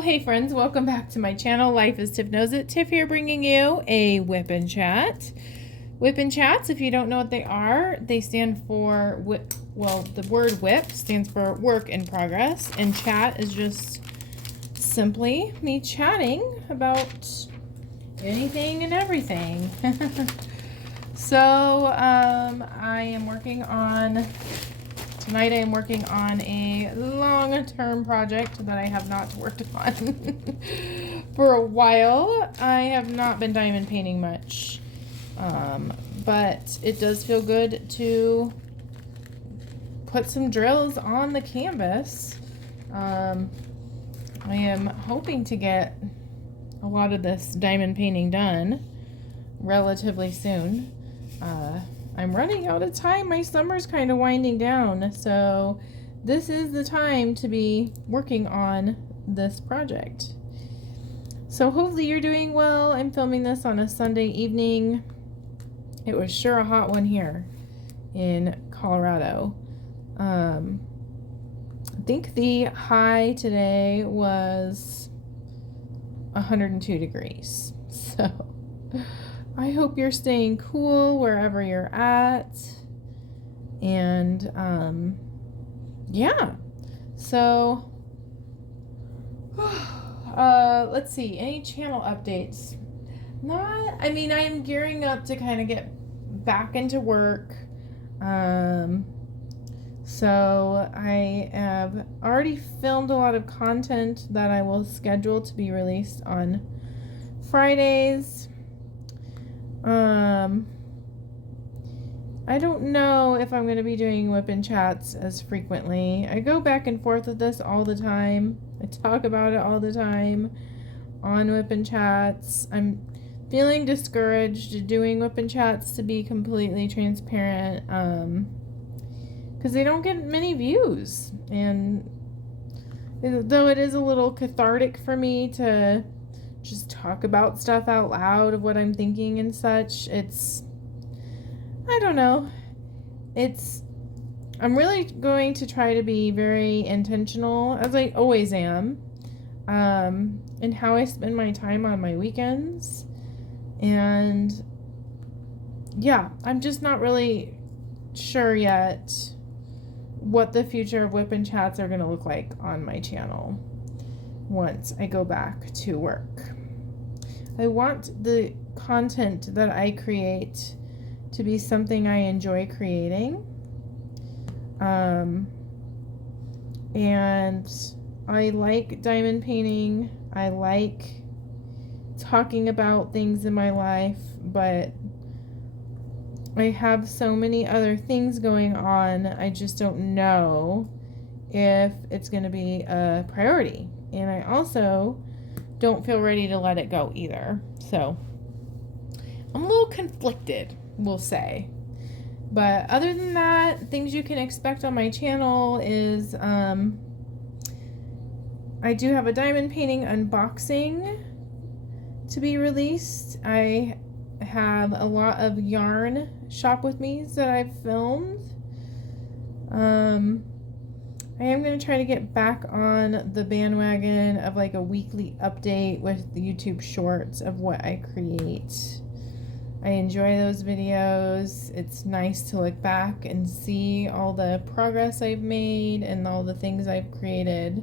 Well, hey friends, welcome back to my channel. Life as Tiff Knows It. Tiff here bringing you a WIP and Chat. WIP and Chats, if you don't know what they are, they stand for WIP. Well, the word WIP stands for work in progress, and chat is just simply me chatting about anything and everything. Tonight I am working on a long-term project that I have not worked on for a while. I have not been diamond painting much, but it does feel good to put some drills on the canvas. I am hoping to get a lot of this diamond painting done relatively soon. I'm running out of time. My summer's kind of winding down, so this is the time to be working on this project. So hopefully you're doing well. I'm filming this on a Sunday evening. It was sure a hot one here in Colorado. I think the high today was 102 degrees. So I hope you're staying cool wherever you're at. And yeah. So let's see, any channel updates? I am gearing up to kind of get back into work. So I have already filmed a lot of content that I will schedule to be released on Fridays. I don't know if I'm going to be doing WIP and Chats as frequently. I go back and forth with this all the time. I talk about it all the time on WIP and Chats. I'm feeling discouraged doing WIP and Chats, to be completely transparent, because they don't get many views. And though it is a little cathartic for me to just talk about stuff out loud of what I'm thinking and such, I don't know. I'm really going to try to be very intentional, as I always am, in how I spend my time on my weekends. And yeah, I'm just not really sure yet what the future of WIP and Chats are going to look like on my channel once I go back to work. I want the content that I create to be something I enjoy creating. And I like diamond painting. I like talking about things in my life, but I have so many other things going on. I just don't know if it's going to be a priority. And I also don't feel ready to let it go either. So I'm a little conflicted, we'll say. But other than that, things you can expect on my channel is I do have a diamond painting unboxing to be released. I have a lot of yarn shop with me's that I've filmed. I am going to try to get back on the bandwagon of like a weekly update with the YouTube shorts of what I create. I enjoy those videos. It's nice to look back and see all the progress I've made and all the things I've created.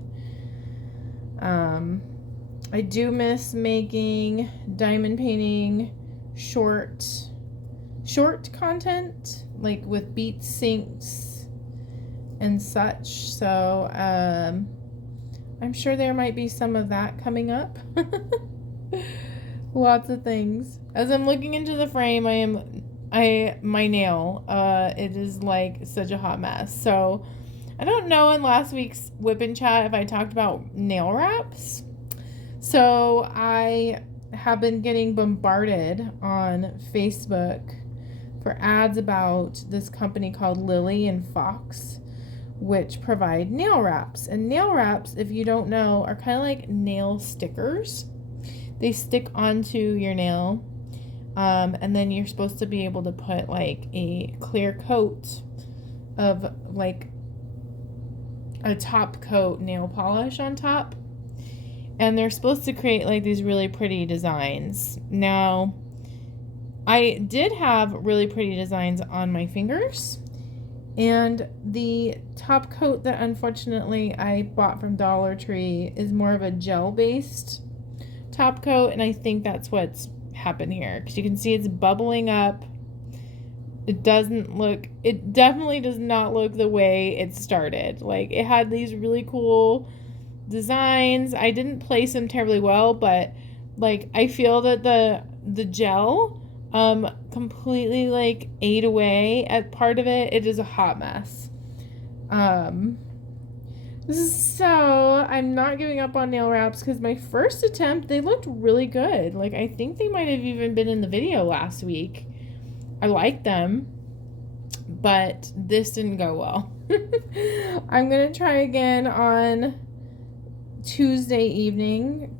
I do miss making diamond painting short content, like with beat syncs and such. So I'm sure there might be some of that coming up. Lots of things. As I'm looking into the frame, my nail, it is like such a hot mess. So I don't know in last week's WIP and Chat if I talked about nail wraps. So I have been getting bombarded on Facebook for ads about this company called Lily and Fox, which provide nail wraps. And nail wraps, if you don't know, are kind of like nail stickers. They stick onto your nail, and then you're supposed to be able to put like a clear coat of like a top coat nail polish on top. And they're supposed to create like these really pretty designs. Now, I did have really pretty designs on my fingers, and the top coat that unfortunately I bought from Dollar Tree is more of a gel based top coat, and I think that's what's happened here, because you can see it's bubbling up. It definitely does not look the way it started. Like, it had these really cool designs. I didn't place them terribly well, but like I feel that the gel completely like ate away at part of it. It is a hot mess. So I'm not giving up on nail wraps, because my first attempt, they looked really good. Like, I think they might have even been in the video last week. I liked them, but this didn't go well. I'm gonna try again on Tuesday evening.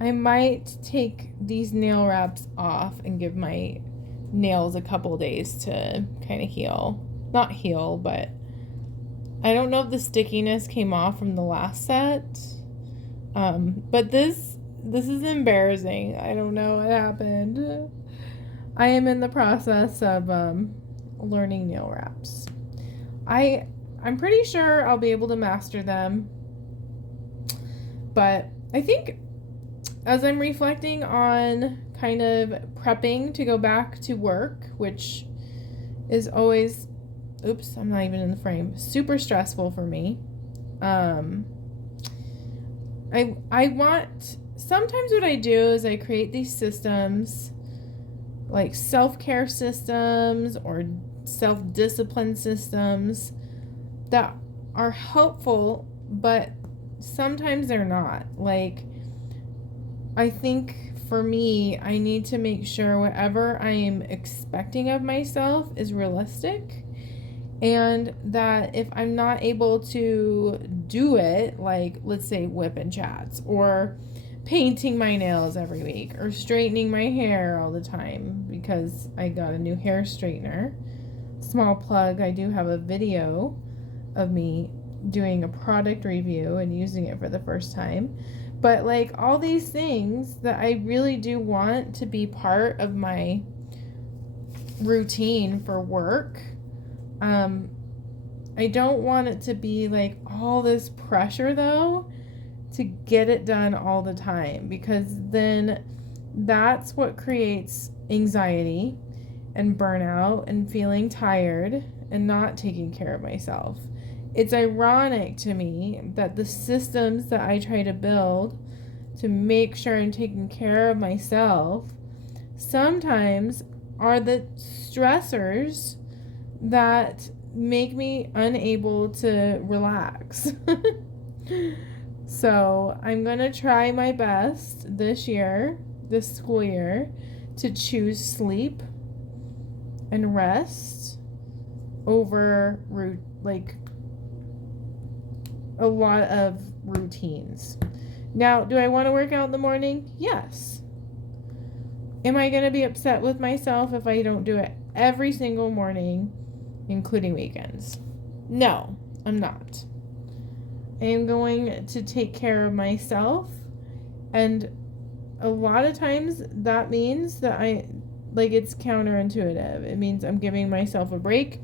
I might take these nail wraps off and give my nails a couple days to kind of heal. Not heal, but I don't know if the stickiness came off from the last set. But this is embarrassing. I don't know what happened. I am in the process of learning nail wraps. I'm pretty sure I'll be able to master them. But I think as I'm reflecting on kind of prepping to go back to work, which is always, oops, I'm not even in the frame, super stressful for me. Sometimes what I do is I create these systems, like self-care systems or self-discipline systems that are helpful, but sometimes they're not. Like, I think for me, I need to make sure whatever I am expecting of myself is realistic, and that if I'm not able to do it, like let's say WIP and chats, or painting my nails every week, or straightening my hair all the time because I got a new hair straightener. Small plug, I do have a video of me doing a product review and using it for the first time. But like all these things that I really do want to be part of my routine for work, I don't want it to be like all this pressure though to get it done all the time, because then that's what creates anxiety and burnout and feeling tired and not taking care of myself. It's ironic to me that the systems that I try to build to make sure I'm taking care of myself sometimes are the stressors that make me unable to relax. So I'm going to try my best this school year, to choose sleep and rest over a lot of routines. Now, do I want to work out in the morning? Yes. Am I going to be upset with myself if I don't do it every single morning, including weekends? No, I'm not. I am going to take care of myself, and a lot of times that means that it's counterintuitive. It means I'm giving myself a break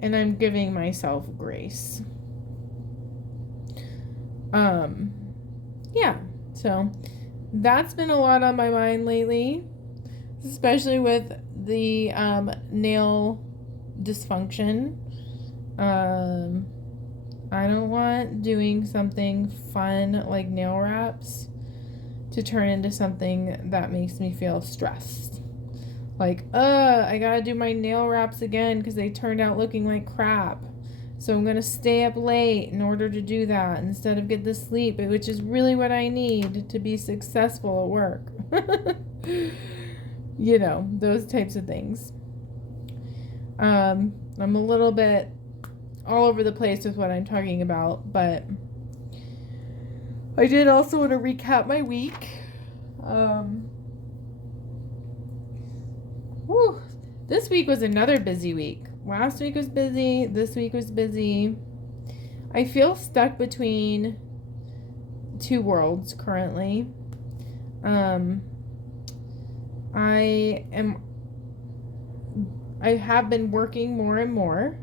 and I'm giving myself grace. Yeah, so that's been a lot on my mind lately, especially with the nail dysfunction. I don't want doing something fun like nail wraps to turn into something that makes me feel stressed. Like, I gotta do my nail wraps again because they turned out looking like crap. So I'm gonna stay up late in order to do that instead of get the sleep, which is really what I need to be successful at work. You know, those types of things. I'm a little bit all over the place with what I'm talking about, but I did also want to recap my week. This week was another busy week. Last week was busy. This week was busy. I feel stuck between two worlds currently. I have been working more and more,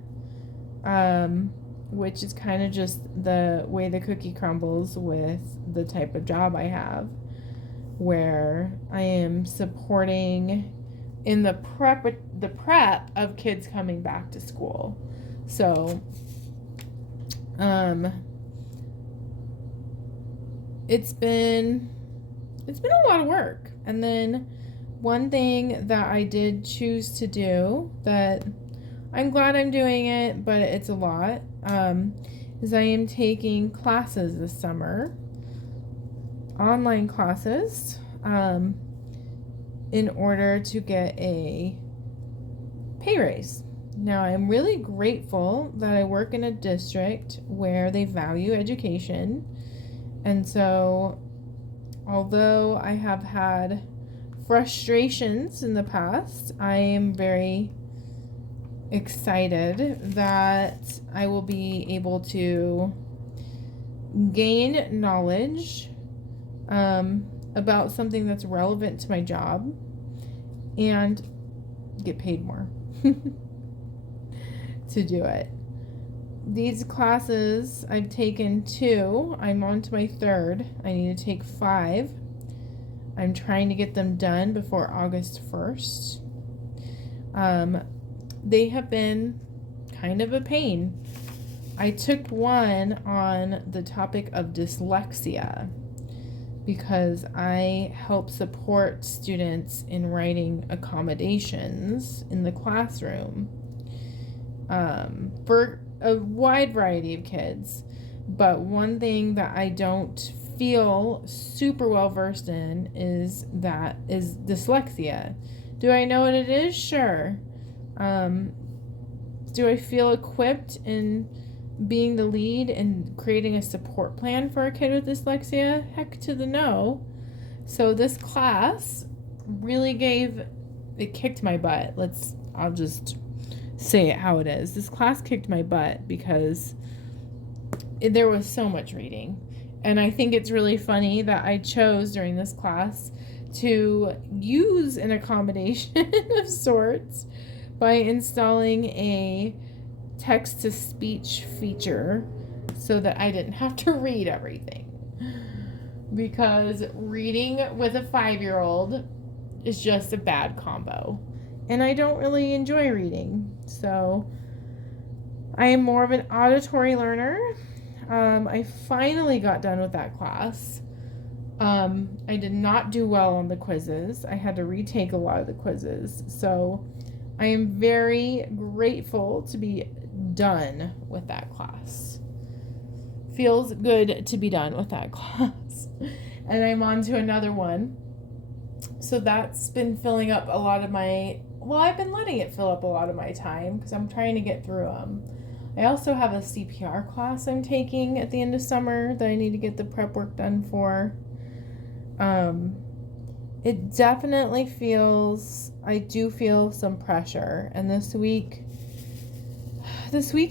which is kind of just the way the cookie crumbles with the type of job I have, where I am supporting in the prep of kids coming back to school. So, it's been a lot of work. And then one thing that I did choose to do, that I'm glad I'm doing it, but it's a lot, is I am taking classes this summer, online classes, in order to get a pay raise. Now, I'm really grateful that I work in a district where they value education. And so, although I have had frustrations in the past, I am very excited that I will be able to gain knowledge about something that's relevant to my job and get paid more to do it. These classes, I've taken 2. I'm on to my 3rd. I need to take 5. I'm trying to get them done before August 1st. They have been kind of a pain. I took one on the topic of dyslexia because I help support students in writing accommodations in the classroom for a wide variety of kids. But one thing that I don't feel super well versed in is dyslexia. Do I know what it is? Sure. Do I feel equipped in being the lead and creating a support plan for a kid with dyslexia? Heck to the no. So this class really kicked my butt. I'll just say it how it is. This class kicked my butt because there was so much reading. And I think it's really funny that I chose during this class to use an accommodation of sorts by installing a text-to-speech feature so that I didn't have to read everything. Because reading with a 5-year-old is just a bad combo. And I don't really enjoy reading. So I am more of an auditory learner. I finally got done with that class. I did not do well on the quizzes. I had to retake a lot of the quizzes. So I am very grateful to be done with that class. Feels good to be done with that class. And I'm on to another one. So that's been filling up a lot of I've been letting it fill up a lot of my time because I'm trying to get through them. I also have a CPR class I'm taking at the end of summer that I need to get the prep work done for. It definitely I do feel some pressure. And this week's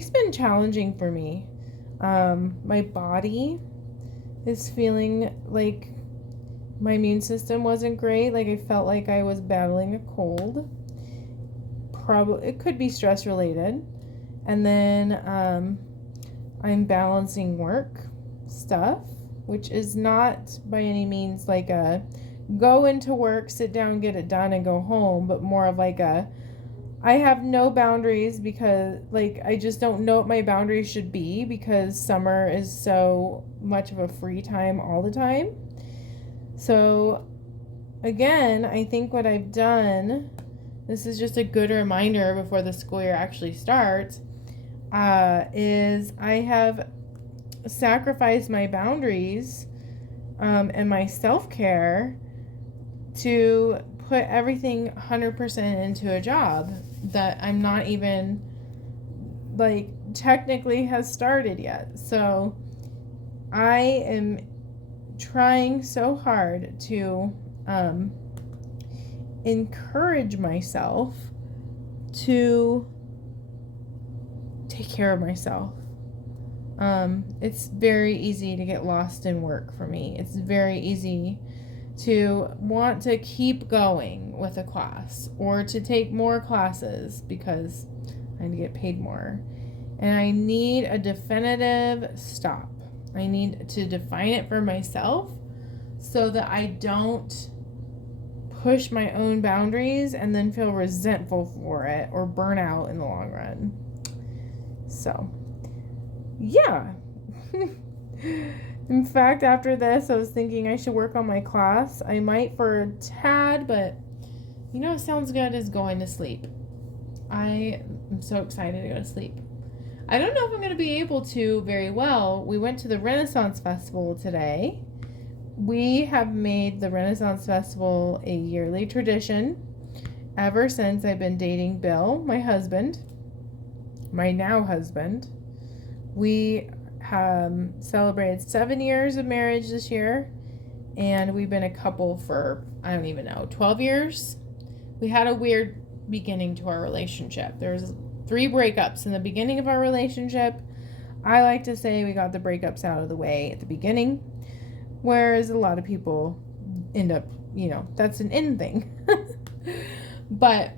been challenging for me. My body is feeling like my immune system wasn't great. Like I felt like I was battling a cold. Probably it could be stress related. And then I'm balancing work stuff, which is not by any means like a go into work, sit down, get it done, and go home, but more of like I have no boundaries because I just don't know what my boundaries should be because summer is so much of a free time all the time. So again, I think what I've done, this is just a good reminder before the school year actually starts, is I have sacrificed my boundaries and my self-care to put everything 100% into a job that I'm not even technically has started yet. So I am trying so hard to encourage myself to take care of myself. It's very easy to get lost in work for me. It's very easy to want to keep going with a class or to take more classes because I need to get paid more. And I need a definitive stop. I need to define it for myself so that I don't push my own boundaries and then feel resentful for it or burn out in the long run. So, yeah. In fact, after this, I was thinking I should work on my class. I might for a tad, but you know what sounds good is going to sleep. I am so excited to go to sleep. I don't know if I'm going to be able to very well. We went to the Renaissance Festival today. We have made the Renaissance Festival a yearly tradition ever since I've been dating Bill, my husband, my now husband. We celebrated 7 years of marriage this year, and we've been a couple for, I don't even know, 12 years. We had a weird beginning to our relationship. There's 3 breakups in the beginning of our relationship. I like to say we got the breakups out of the way at the beginning, whereas a lot of people end up, that's an end thing. But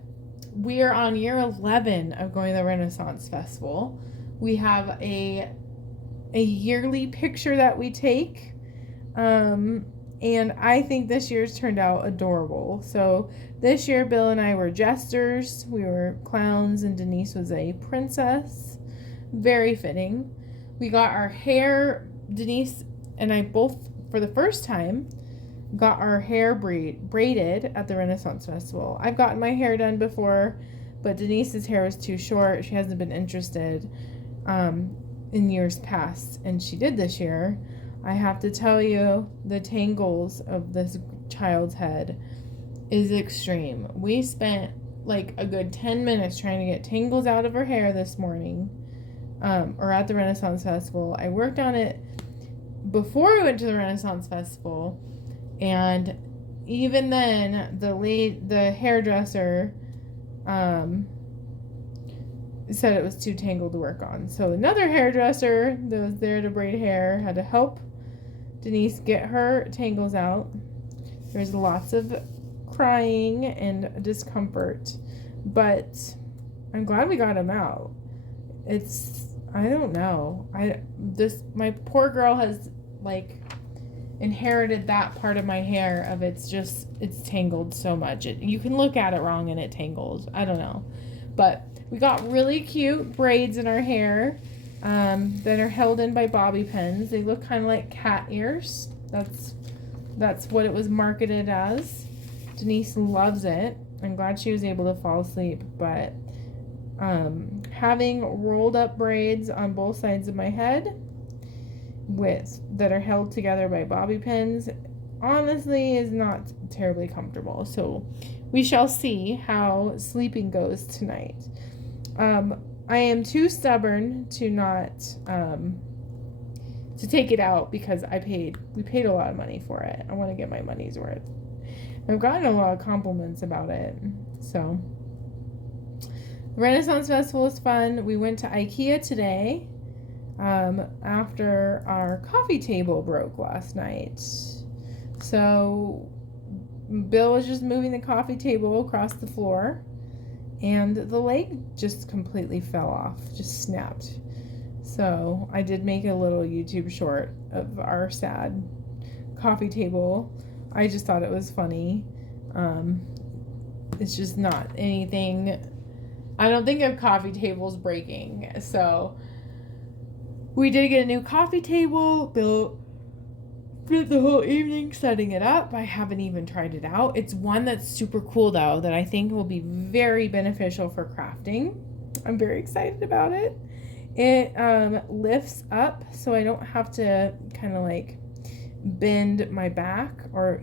we are on year 11 of going to the Renaissance Festival. We have a yearly picture that we take, and I think this year's turned out adorable. So this year Bill and I were jesters, we were clowns, and Denise was a princess. Very fitting. We got our hair, Denise and I both for the first time got our hair braided at the Renaissance Festival. I've gotten my hair done before, but Denise's hair was too short. She hasn't been interested in years past, and she did this year. I have to tell you, the tangles of this child's head is extreme. We spent like a good 10 minutes trying to get tangles out of her hair this morning, or at the Renaissance Festival. I worked on it before we went to the Renaissance Festival, and even then the hairdresser said it was too tangled to work on. So another hairdresser that was there to braid hair had to help Denise get her tangles out. There's lots of crying and discomfort, but I'm glad we got them out. I don't know. My poor girl has inherited that part of my hair of it's tangled so much. You can look at it wrong and it tangles. I don't know. But we got really cute braids in our hair that are held in by bobby pins. They look kind of like cat ears. That's what it was marketed as. Denise loves it. I'm glad she was able to fall asleep, but having rolled up braids on both sides of my head that are held together by bobby pins honestly is not terribly comfortable. So we shall see how sleeping goes tonight. I am too stubborn to not to take it out because we paid a lot of money for it. I want to get my money's worth. I've gotten a lot of compliments about it. So Renaissance Festival is fun. We went to IKEA today after our coffee table broke last night. So Bill was just moving the coffee table across the floor, and the leg just completely fell off, just snapped. So I did make a little YouTube short of our sad coffee table. I just thought it was funny. It's just not anything. I don't think of coffee tables breaking. So we did get a new coffee table. Bill spent the whole evening setting it up. I haven't even tried it out. It's one that's super cool though, that I think will be very beneficial for crafting. I'm very excited about it. It lifts up so I don't have to kind of bend my back or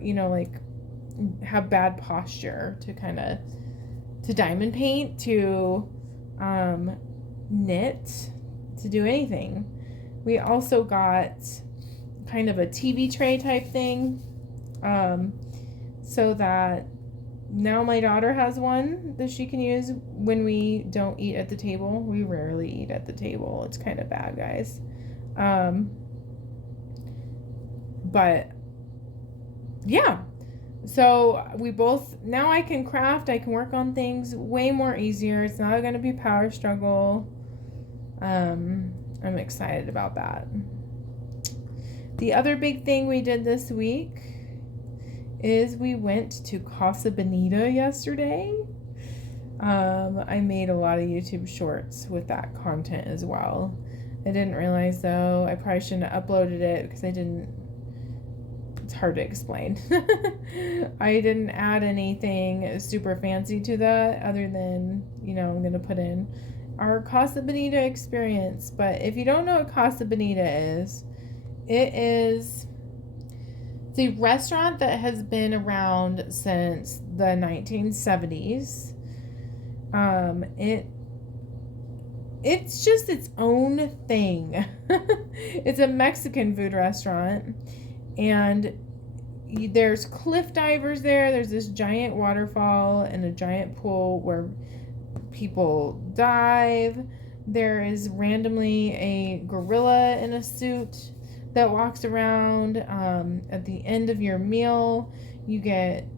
have bad posture to diamond paint, to knit, to do anything. We also got kind of a TV tray type thing, so that now my daughter has one that she can use when we don't eat at the table. We rarely eat at the table. It's kind of bad, guys. But yeah, so we both, now I can craft, I can work on things way more easier. It's not going to be power struggle. I'm excited about that. The other big thing we did this week is we went to Casa Bonita yesterday. I made a lot of YouTube shorts with that content as well. I didn't realize though, I probably shouldn't have uploaded it because it's hard to explain. I didn't add anything super fancy to that other than, I'm going to put in our Casa Bonita experience. But if you don't know what Casa Bonita is, it's a restaurant that has been around since the 1970s. It's just its own thing. It's a Mexican food restaurant, and there's cliff divers there. There's this giant waterfall and a giant pool where people dive. There is randomly a gorilla in a suit that walks around. At the end of your meal, you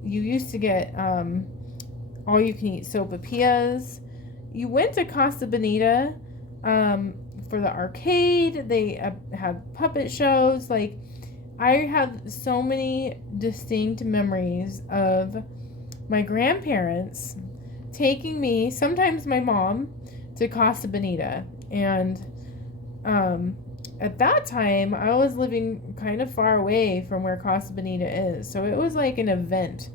used to get all you can eat sopapillas. You went to Casa Bonita for the arcade. They have puppet shows. Like, I have so many distinct memories of my grandparents taking me, sometimes my mom, to Casa Bonita. And at that time, I was living kind of far away from where Casa Bonita is. So it was like an event.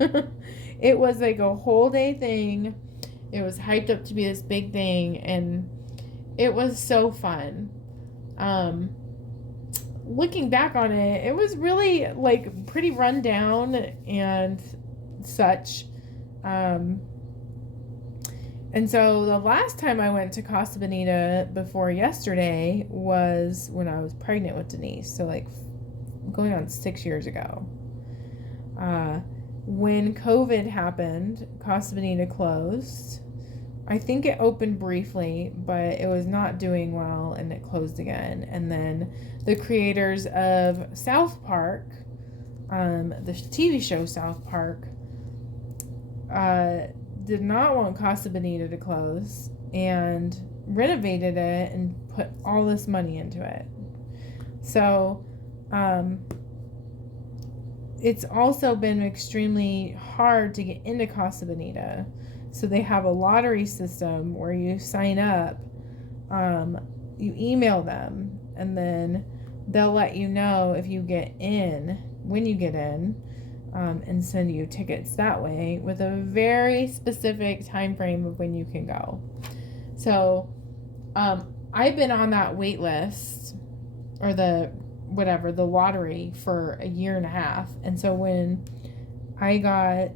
It was like a whole day thing. It was hyped up to be this big thing, and it was so fun. Looking back on it, it was really like pretty run down and such. And so the last time I went to Casa Bonita before yesterday was when I was pregnant with Denise. So like going on 6 years ago. When COVID happened, Casa Bonita closed. I think it opened briefly, but it was not doing well and it closed again. And then the creators of South Park, the TV show South Park, did not want Casa Bonita to close and renovated it and put all this money into it. So, it's also been extremely hard to get into Casa Bonita. So they have a lottery system where you sign up, you email them, and then they'll let you know if you get in, when you get in, and send you tickets that way with a very specific time frame of when you can go. So I've been on that wait list, or the lottery, for a year and a half. And so when I got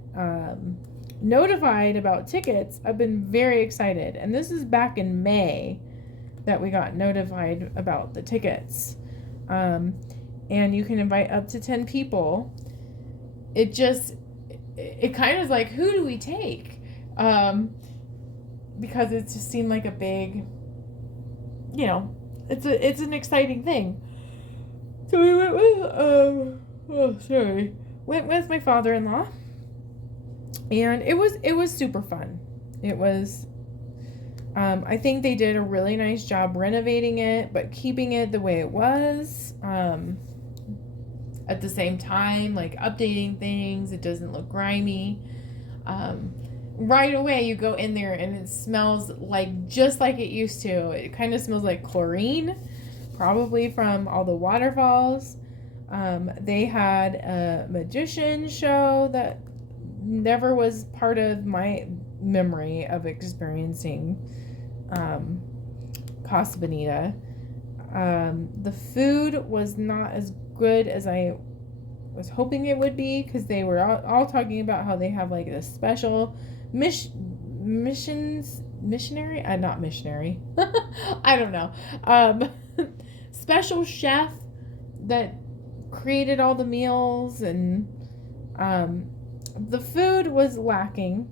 notified about tickets, I've been very excited. And this is back in May that we got notified about the tickets. And you can invite up to 10 people. It kind of like, who do we take? Because it just seemed like a big, it's an exciting thing. So we went with my father-in-law, and it was super fun. It was, I think they did a really nice job renovating it, but keeping it the way it was. At the same time, like updating things, it doesn't look grimy. Right away you go in there and it smells like just like it used to. It kind of smells like chlorine, probably from all the waterfalls. They had a magician show that never was part of my memory of experiencing Casa Bonita. The food was not as good as I was hoping it would be, because they were all talking about how they have like a special missionary, not missionary, I don't know, special chef that created all the meals, and the food was lacking,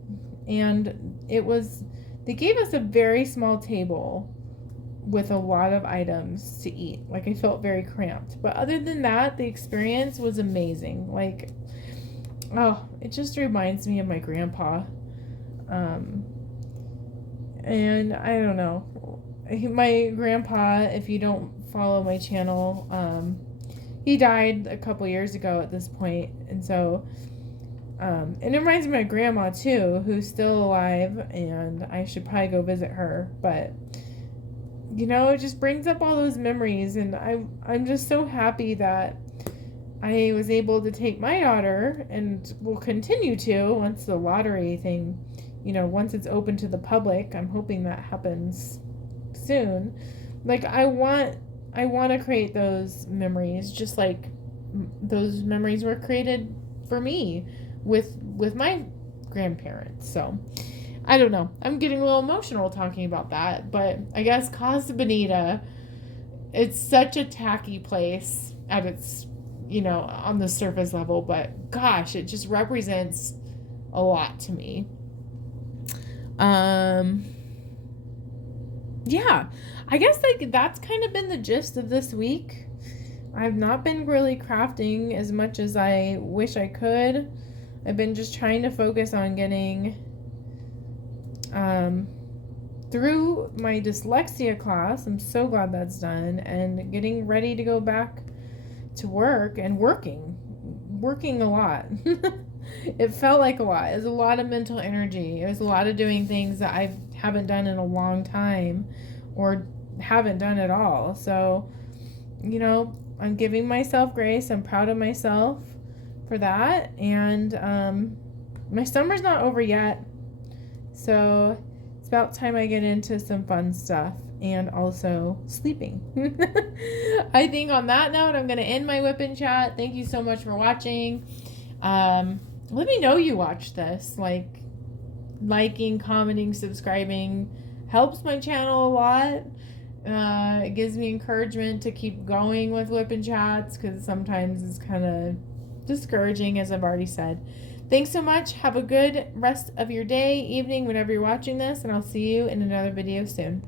and they gave us a very small table with a lot of items to eat. Like, I felt very cramped. But other than that, the experience was amazing. Like, oh, it just reminds me of my grandpa. And I don't know. My grandpa, if you don't follow my channel, he died a couple years ago at this point. And so, and it reminds me of my grandma too, who's still alive, and I should probably go visit her. But, you know, it just brings up all those memories, and I'm just so happy that I was able to take my daughter, and will continue to once the lottery thing, you know, once it's open to the public. I'm hoping that happens soon. Like, I want to create those memories, just like those memories were created for me with my grandparents. So I don't know. I'm getting a little emotional talking about that, but I guess Casa Bonita, it's such a tacky place at its, you know, on the surface level, but gosh, it just represents a lot to me. Yeah, I guess like that's kind of been the gist of this week. I've not been really crafting as much as I wish I could. I've been just trying to focus on getting through my dyslexia class. I'm so glad that's done, and getting ready to go back to work and working a lot. It felt like a lot. It was a lot of mental energy. It was a lot of doing things that I haven't done in a long time, or haven't done at all. So, you know, I'm giving myself grace. I'm proud of myself for that. And my summer's not over yet, so it's about time I get into some fun stuff, and also sleeping. I think on that note, I'm going to end my WIP and chat. Thank you so much for watching. Let me know you watched this. Like, liking, commenting, subscribing helps my channel a lot. It gives me encouragement to keep going with WIP and chats, because sometimes it's kind of discouraging, as I've already said. Thanks so much. Have a good rest of your day, evening, whenever you're watching this, and I'll see you in another video soon.